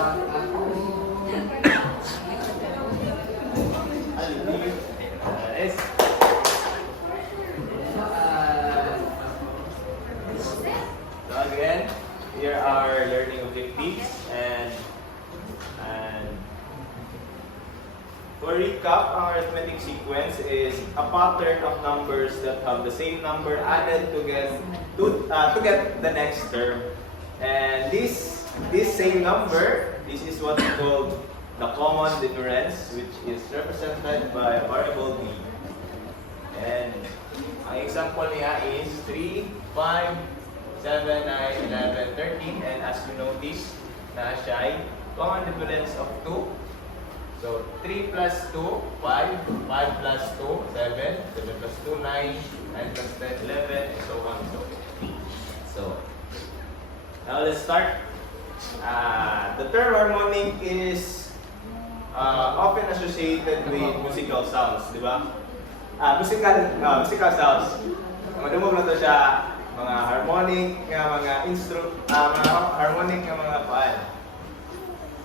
So again, here are learning objectives and for recap, our arithmetic sequence is a pattern of numbers that have the same number added to get the next term. And this same number, this is what we call the common difference, which is represented by a variable b. And ang example niya is 3, 5, 7, 9, 11, 13. And as you notice, na siya ay common difference of 2. So 3 plus 2, 5, 5 plus 2, 7, 7 plus 2, 9, 9 plus 10, 11, and so on and so forth. So, now let's start. The term harmonic is often associated with musical sounds, di ba? Musical sounds. Madumog na to siya, mga harmonic, mga harmonic nga mga paan.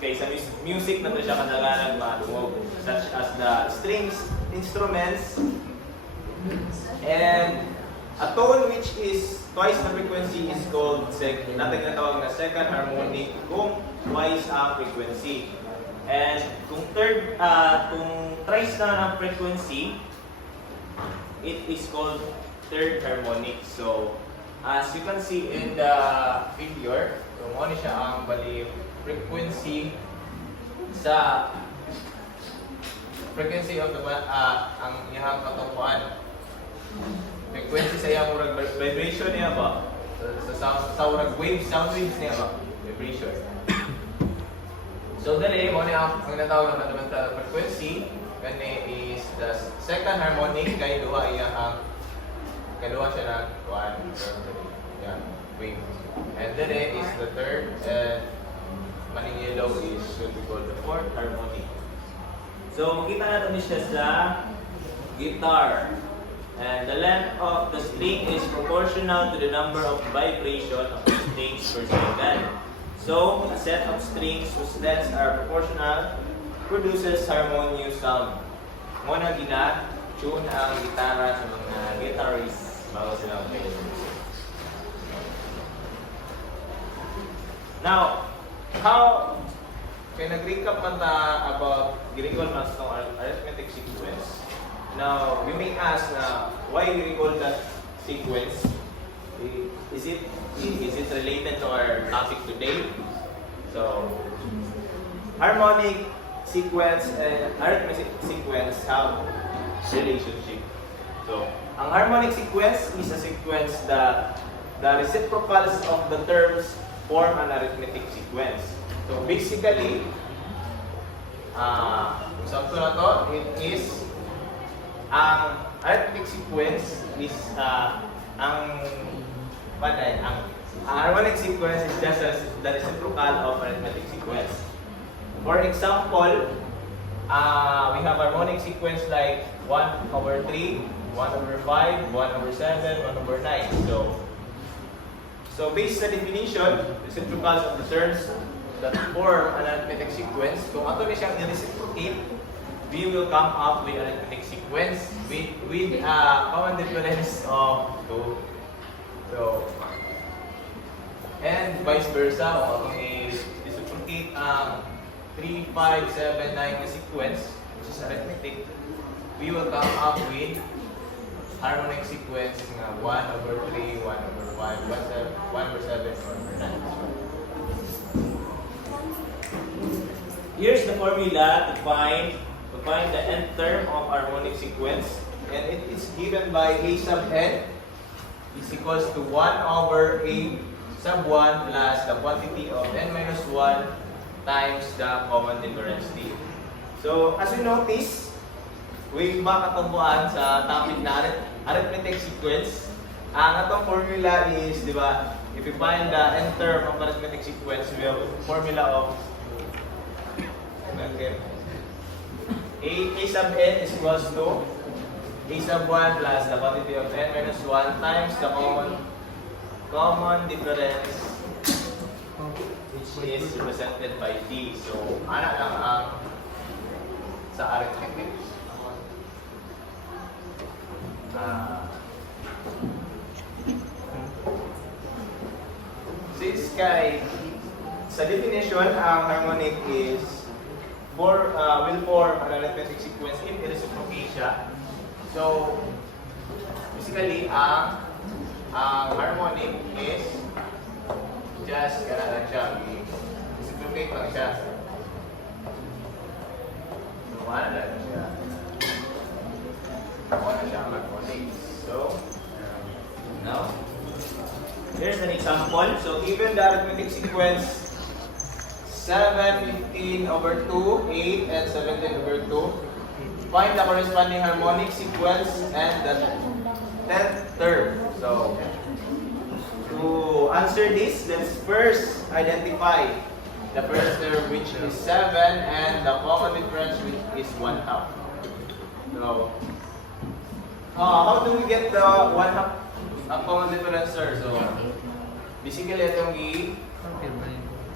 Okay, sa music na to siya kadalanan madumog, such as the strings, instruments, and a tone which is twice the frequency is called natin natawag na second harmonic kung twice ang frequency. And kung thrice na ang frequency, it is called third harmonic. So, as you can see in the figure, kung ano siya ang bali frequency of the ang iyang katupuan. Frequency sa iyang vibration niya ba? Sa sound waves niya ba? Vibration. So dali mo niya ang natawag na fundamental frequency kani is the second harmonic kay duha iyang kaduha siya ng 1 wave. And dali is the third and maning yellow is what we call the fourth harmonic. So makita natin siya sa guitar. And the length of the string is proportional to the number of vibration of the strings per second. So, a set of strings whose lengths are proportional produces harmonious sound. Muna gina-tune ang gitara sa mga guitarists bago sila mag-play. Now, kaya nag-recap man ta about ginigol mas ng arithmetic sequence. Now, we may ask why we recall that sequence. Is it related to our topic today? So, harmonic sequence and arithmetic sequence have relationship. So, ang harmonic sequence is a sequence that the reciprocals of the terms form an arithmetic sequence. So, basically, sample na to, it is ang arithmetic sequence is ang harmonic sequence is just the reciprocal of arithmetic sequence. For example, we have harmonic sequence like 1 over 3, 1 over 5, 1 over 7, 1 over 9. So based sa definition, reciprocals of the terms that form an arithmetic sequence, kung ato ni siyang i-reciprocate, we will come up with an arithmetic sequence with common difference of 2. So, and vice versa, kung i-reciprocate ang 3, 5, 7, 9 na sequence, which is arithmetic, we will come up with harmonic sequence nga 1 over 3, 1 over 5, 1 over 7, 1 over 9. Here's the formula to find the nth term of harmonic sequence, and it is given by a sub n is equals to 1 over a sub 1 plus the quantity of n minus 1 times the common difference t. So, as you notice, way back katumbuan sa topic na arithmetic sequence, ang atong formula is, di ba, if you find the nth term of arithmetic sequence, we have formula of A sub n is equals to A sub 1 plus the quantity of n minus 1 times the common difference, which is represented by D. So, ana lang ang sa arithmetic. Since kay sa definition, ang harmonic is will form an arithmetic sequence if reciprocate siya. So, basically, ang harmonic is just gana lang siya. Reciprocate lang siya. So, ano lang siya. Ano siya ang harmonic. So, now, here's an example. So, given the arithmetic sequence 7, 15 over 2, 8, and 17 over 2, find the corresponding harmonic sequence and the 10th term. So, to answer this, let's first identify the first term, which is 7, and the common difference, which is 1/2. So, how do we get the 1/2 common difference, sir? So, basically, itong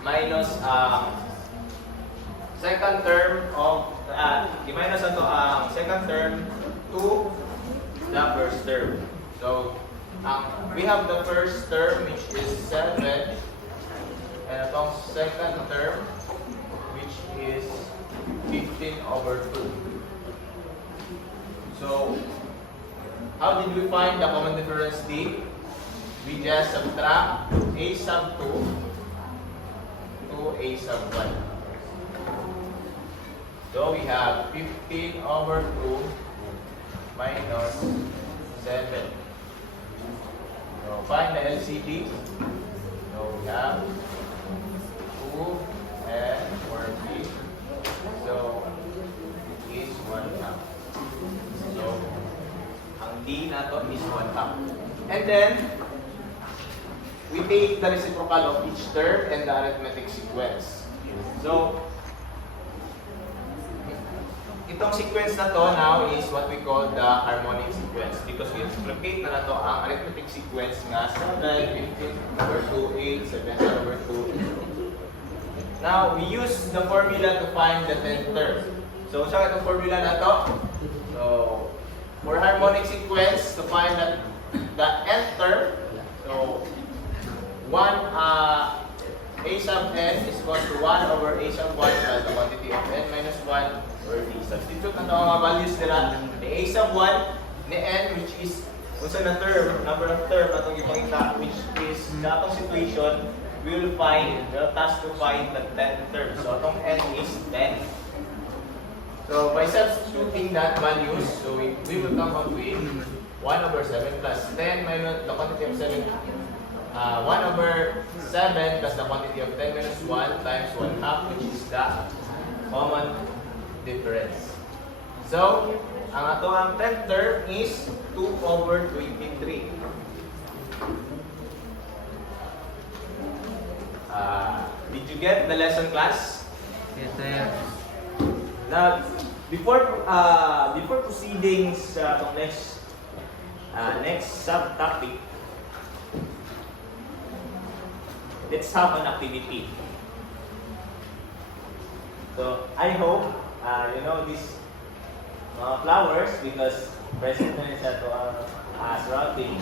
minus second term of i-minus ito ang second term to the first term. So, we have the first term, which is 7, and itong second term, which is 15 over 2. So, how did we find the common difference D? We just subtract a sub 2 to a sub 1. So we have 15 over 2 minus 7. So find the LCD. So we have 2 and 4B. So it is 1/2. So ang D na to is 1/2. And then we take the reciprocal of each term and the arithmetic sequence. So, itong sequence na to now is what we call the harmonic sequence because we reciprocate na to ang arithmetic sequence nga 7, 15 over 2, 8, 17 over 2. Now, we use the formula to find the 10th term. So, saan itong formula na to? So, for harmonic sequence, to find the nth term, so, 1 a sub n is equal to 1 over a sub 1 plus the quantity of n minus 1 over d. Substitute na mga values nila. The a sub 1, ni n, which is unsa na term, number of term atong ipakita, which is datong situation, we will task to find the 10th term. So atong n is 10. So by substituting that values, so we will come up with 1 over 7 plus 10 minus the quantity of 7. 1 over 7 plus the quantity of 10 minus 1 times 1/2, which is the common difference. So, ang ato ang 10th term is 2 over 23. Did you get the lesson, class? Yes, sir. Now, before proceeding sa next subtopic, let's have an activity. So, I hope you know these flowers because present na siya to ang surrounding.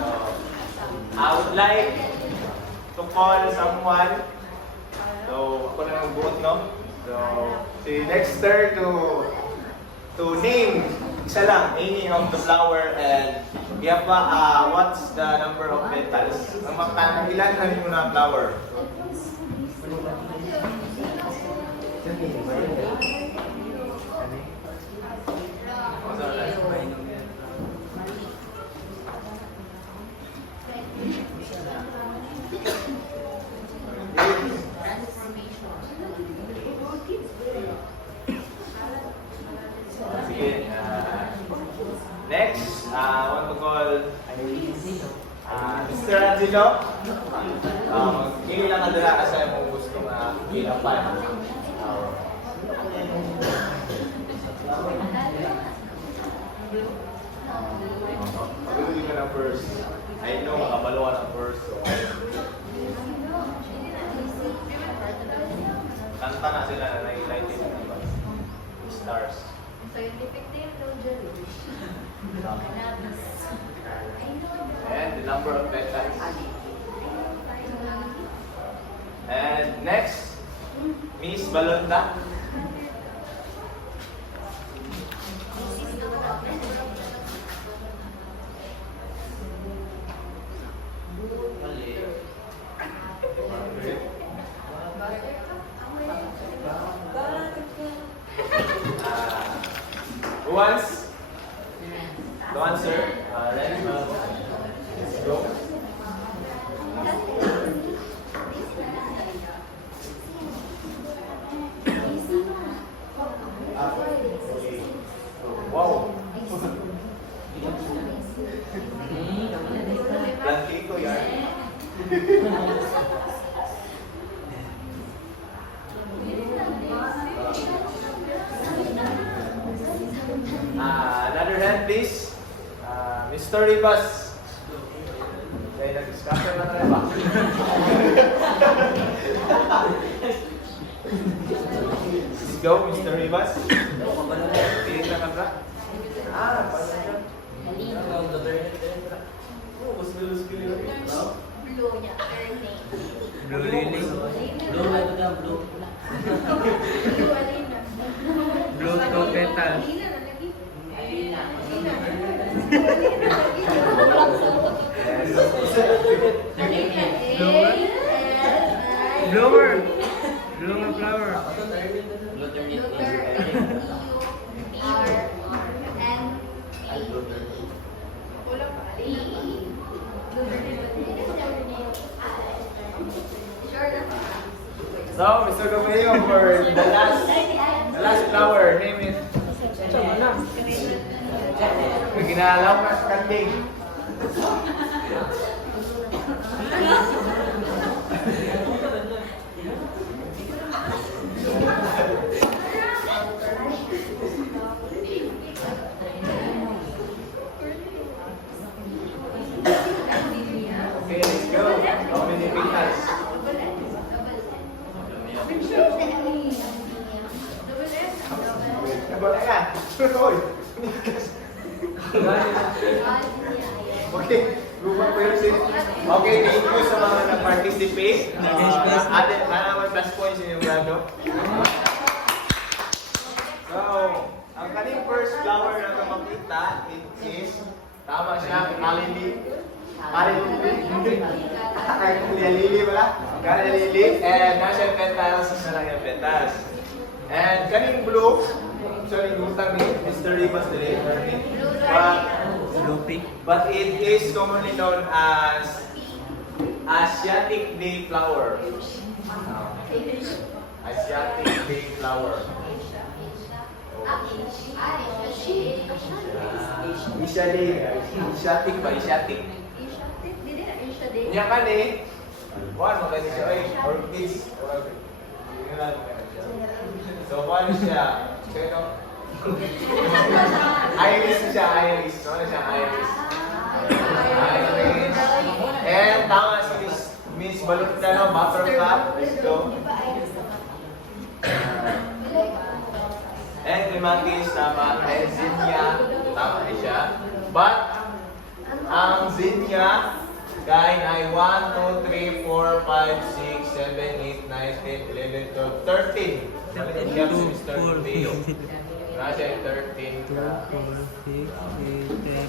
So, I would like to call someone. So, ako na yung buot, no? So, si Dexter to name isa lang, any of the flower and kaya pa, what's the number of petals? Ang ilan na rin yung na flower? Sige, next, I want to call Mr. Angelo. Hindi lang kadala kasi mo gusto na ilapan. Paguli ka na first. I know, makabalo ka na first. So. Nakita na sila na nag-lighted na diba? Stars. Scientific name daw dyan. And the number of petals. And next, Miss Balonda. Who wants? The answer? Ready? Let's go. Wow. Blanquito yan. Another hand, please. Mr. Ribas. Okay, nag-discussion na tayo ba? Let's go, Mr. Ribas. Pilit na ka. Blue niya. Blue lily. Blue like the blue. Blue alina. Blue to petal. Alina na lagi. Alina. Blower. Blower flower. So, Mr. Gamayo, for the last flower, name it. Ginalaw mas kanding. Okay, let's go. How many petals? Boleh kan? Oi. Okay, lupa ko yun sih. Okay, thank you sa mga nag-participate. Ate, naman plus points yung grado. So, ang kaning first flower na makita, it is, tama siya, kalili. Lili pala. Lili. And nasa petals, isa lang yung petals. And kaning blue, sorry, gutang ni Mr. Ribas today. But it is commonly known as Asiatic Day Flower. Asiatic Day Flower. Asiatic ba? Asiatic. Niya kan eh. Kuhan mo kasi siya eh. Orchids. So, paano siya? Sino? Iris siya, iris. Ano siya, iris? Iris. And tama si Miss Balonda, no? Buttercup. Let's go. And Clematis, tama. And Zinnia, tama rin siya. But, ang Zinnia, guys, ay 1, 2, 3, 4, 5, 6, 7, 8, 9, 10, 11, 12, 13. Mali siya si Mr. Teo. Nasa 13 ka.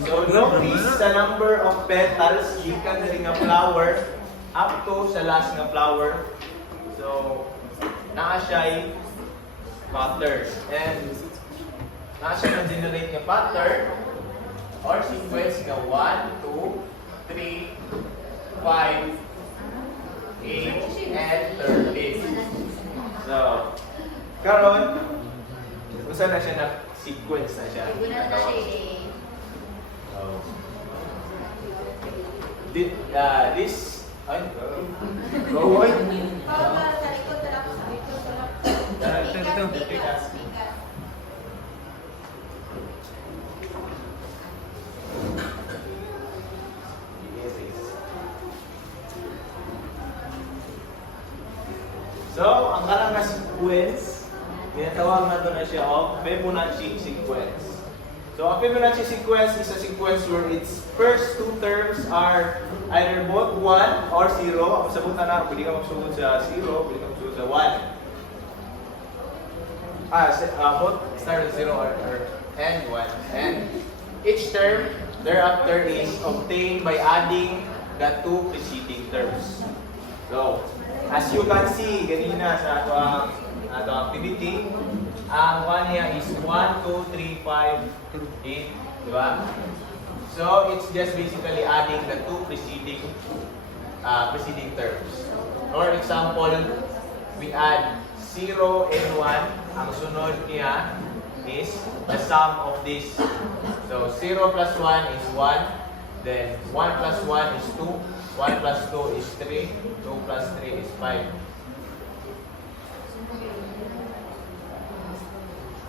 So, notice sa number of petals, gikan na nga flower, up to sa last nga flower. So, naa siya'y patterns. And, naa siya na-generate nga pattern or sequence nga 1, 2, 3, 5, 8, and 13. So, karon, usa na siya na sequence na siya. This, ay, go on. So, ang karang na sequence, tinatawag na ito na siya of Fibonacci sequence. So, a Fibonacci sequence is a sequence where its first two terms are either both 1 or 0. Ang sabutan na, pwede ka magsugod sa 0, pwede ka magsugod sa 1. Both start with 0 and 1. And each term thereafter is obtained by adding the two preceding terms. So, as you can see, ganina sa ato activity, ang 1 niya is 1, 2, 3, 5, 8, di ba? So, it's just basically adding the two preceding terms. For example, we add 0 and 1. Ang sunod niya is the sum of this. So, 0 plus 1 is 1. Then, 1 plus 1 is 2. 1 plus 2 is 3. 2 plus 3 is 5.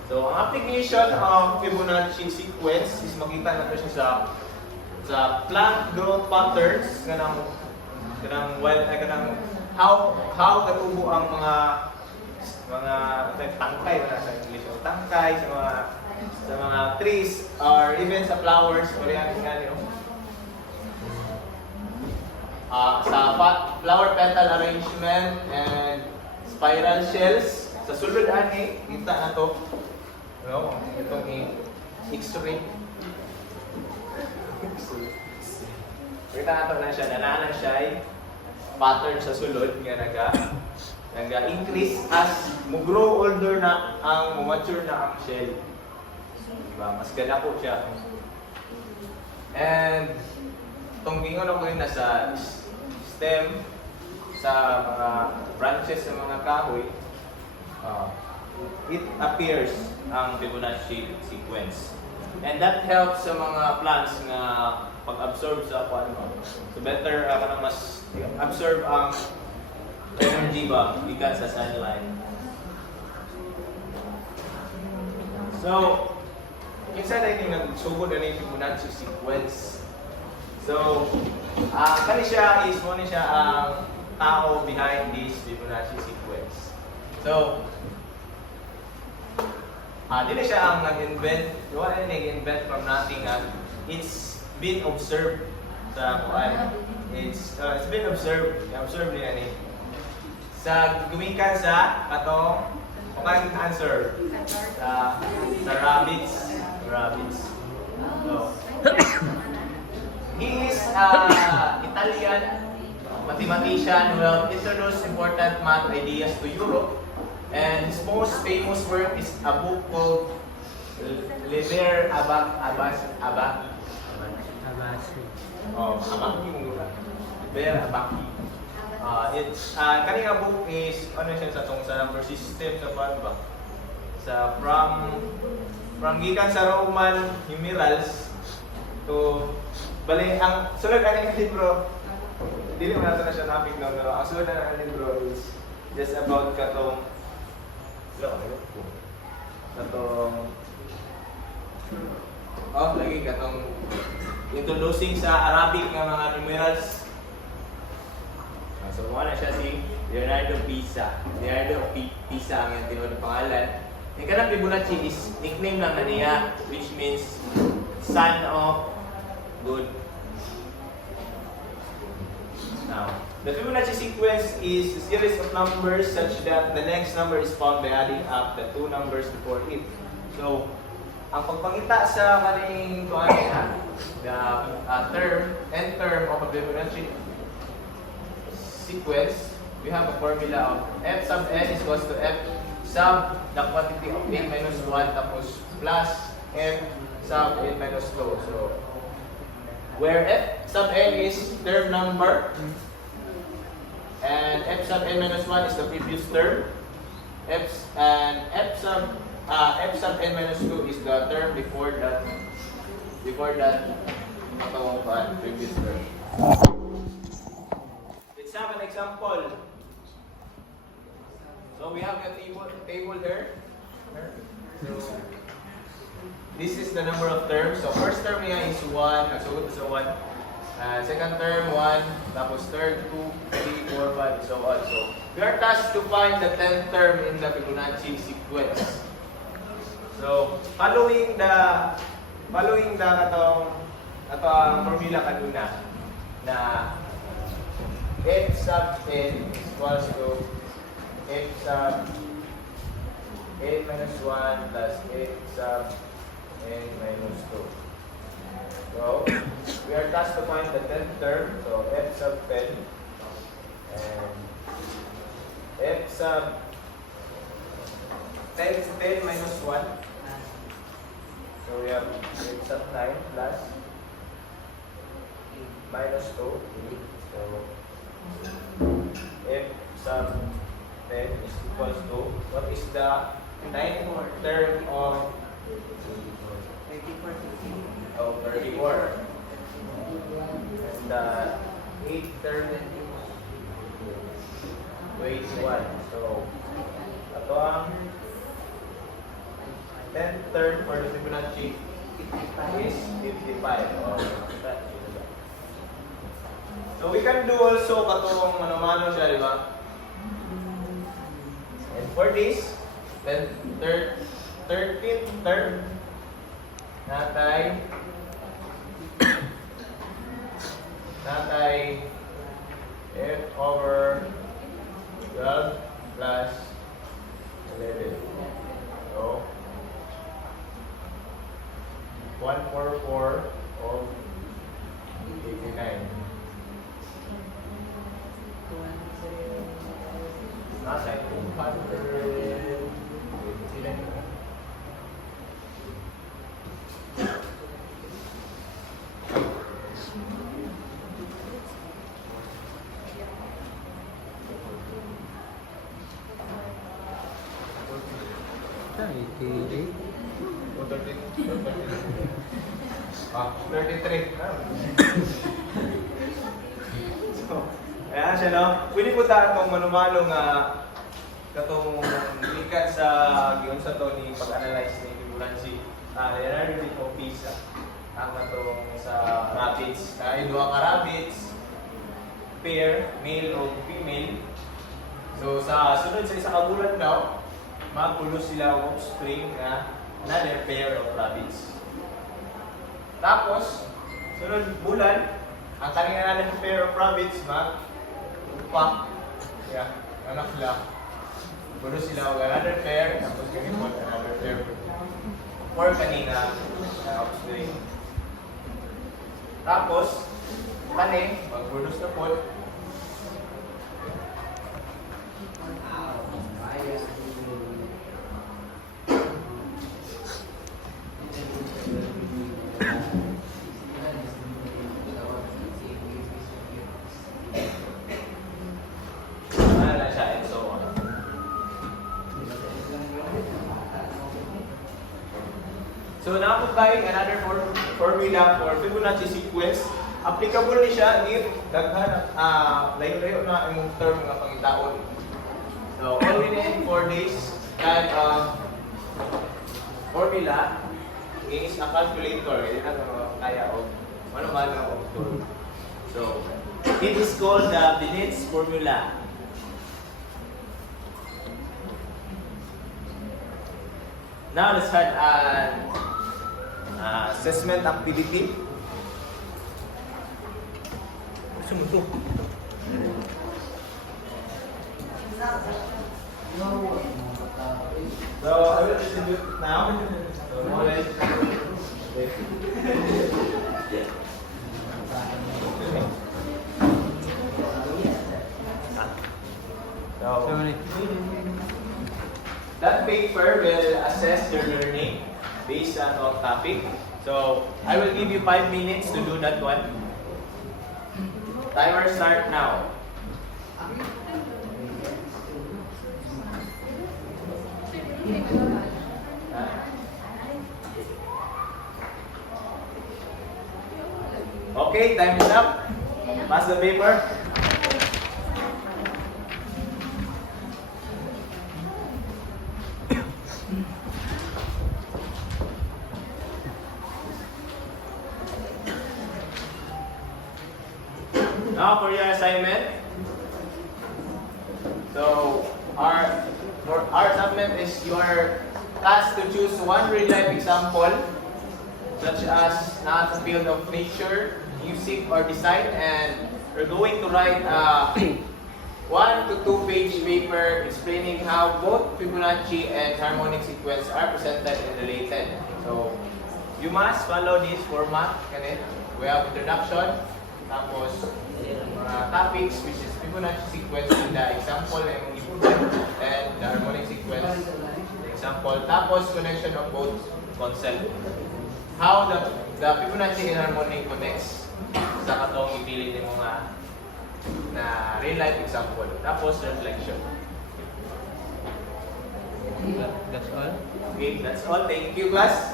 So, ang application of Fibonacci sequence is makita natin siya sa plant growth patterns kanang how katubo ang mga tangkay sa English o tangkay sa mga trees or even sa flowers o yan sa flower petal arrangement and spiral shells sa sulod ani kita na to itong X-ray kita na to na siya nanana siya pattern sa sulod nga naga-increase as mo-grow older na ang mature na ang shell. Diba? Mas ganda po siya. And itong gingon ako rin na sa stem, sa mga branches ng mga kahoy, it appears ang Fibonacci sequence. And that helps sa mga plants na pag-absorb sa so better mas absorb ang energy ba gikan sa sunlight. So, kinsa na yung nagsugod na yung Fibonacci sequence. So, kani siya is mo ni siya ang tao behind this Fibonacci sequence. So, dili siya ang nag-invent. Wala na nag-invent from nothing. It's been observed sa kuan. It's been observed. Observed niya ni. Sa gumikan sa katong okay answer sa rabbits. So, he is Italian mathematician who introduced important math ideas to Europe. And his most famous work is a book called Liber Abaci. Liber Abaci. Kanina book is siya sa number system sa ba? Sa from gikan sa Roman numerals to bali ang sulod ani libro dili man nato na siya topic no pero ang sulod na libro is just about katong lagi katong introducing sa Arabic nga mga numerals. So, muna siya si Leonardo Pisa. Leonardo Pisa ang yung tinawag ng pangalan. Yung kanang Fibonacci is nickname lang na niya, which means son of good. Now, the Fibonacci sequence is a series of numbers such that the next number is found by adding up the two numbers before it. So, ang pagpangita sa kaning the nth term of a Fibonacci sequence, we have a formula of f sub n is equals to f sub the quantity of n minus 1 tapos plus f sub n minus 2. So, where f sub n is term number and f sub n minus 1 is the previous term, f sub n minus 2 is the term before that previous term. Let's have an example. So we have a table here. So this is the number of terms. So first term niya is 1. Nagsugot sa 1. Second term 1. Tapos third 2, 3, 4, 4, 5, so on. So, we are tasked to find the 10th term in the Fibonacci sequence. So, following the atong formula kanina na f sub n equals to f sub n minus 1 plus f sub n minus 2. So, we are tasked to find the 10th term. So, f sub 10 and f sub 10 is 10 minus 1. So, we have f sub 9 plus minus 2. So, f sub 10 is equals to, what is the 9th term of 34? And the 8th term, 21. So, ito ang 10th term for the Fibonacci is 55. So, we can do also katong mano-mano siya, di ba? And for this, then 13th term, natay f over 12 plus 11. So, 144 of 89. Natay 200. Oh, 33. So, ayan siya, no? Pwede po tayo itong manumalo nga katong likat sa giyon sa to ni pag-analyze ni Fibonacci. Leonardo Di Pisa ang katong sa rabbits. Kaya duha ka rabbits, pair, male o female. So, sa sunod sa isa ka bulan daw, magpulo sila of offspring na another pair of rabbits. Tapos, sunod bulan, ang kaning another pair of rabbits mag-pack. Yeah, anak sila. Pulo sila of another pair, tapos ganito another pair. Or kanina na offspring. Tapos, kaning, magpulos na po. So, nakapot tayo another formula for Fibonacci sequence. Applicable ni siya if daghan layo-layo na imong term nga pangitaon. So, all we need for this kind of formula is a calculator. Hindi na kaya o ano-ano o tool. So, it is called the Binet's formula. Now, let's start an assessment activity. So, I will distribute now. So, knowledge. So, that paper will assess your learning based on all topic. So, I will give you 5 minutes to do that one. Timer start now. Okay, time is up. Pass the paper. Now for your assignment, you are tasked to choose one real-life example, such as not the field of nature, music, or design, and you're going to write a 1 to 2 page paper explaining how both Fibonacci and harmonic sequence are presented and related. So, you must follow this format. Ganit. We have introduction, tapos topics, which is Fibonacci sequence in the example and the harmonic sequence, the example, tapos connection of both concept. How the Fibonacci and harmonic connects sa katong ipili ni mga na real life example. Tapos reflection. That's all. Okay, that's all. Thank you, class.